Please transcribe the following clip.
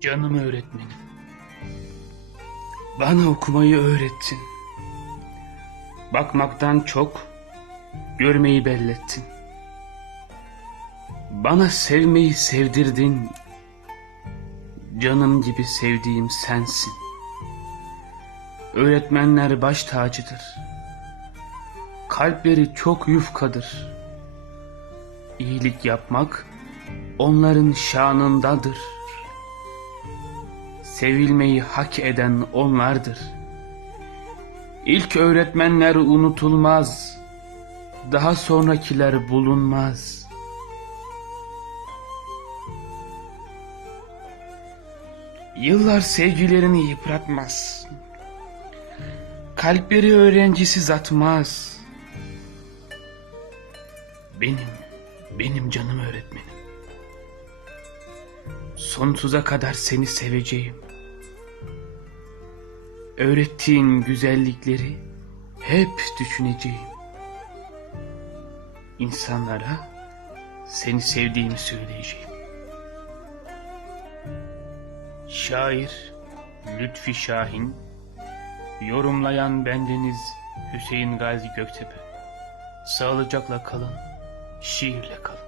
Canım öğretmenim. Bana okumayı öğrettin. Bakmaktan çok görmeyi bellettin. Bana sevmeyi sevdirdin. Canım gibi sevdiğim sensin. Öğretmenler baş tacıdır. Kalpleri çok yufkadır. İyilik yapmak onların şanındadır. Sevilmeyi hak eden onlardır. İlk öğretmenler unutulmaz. Daha sonrakiler bulunmaz. Yıllar sevgilerini yıpratmaz. Kalpleri öğrencisiz atmaz. Benim, benim canım öğretmenim. Sonsuza kadar seni seveceğim. Öğrettiğin güzellikleri hep düşüneceğim. İnsanlara seni sevdiğimi söyleyeceğim. Şair Lütfi Şahin Yorumlayan bendeniz Hüseyin Gazi Göktepe Sağlıcakla kalın, şiirle kalın.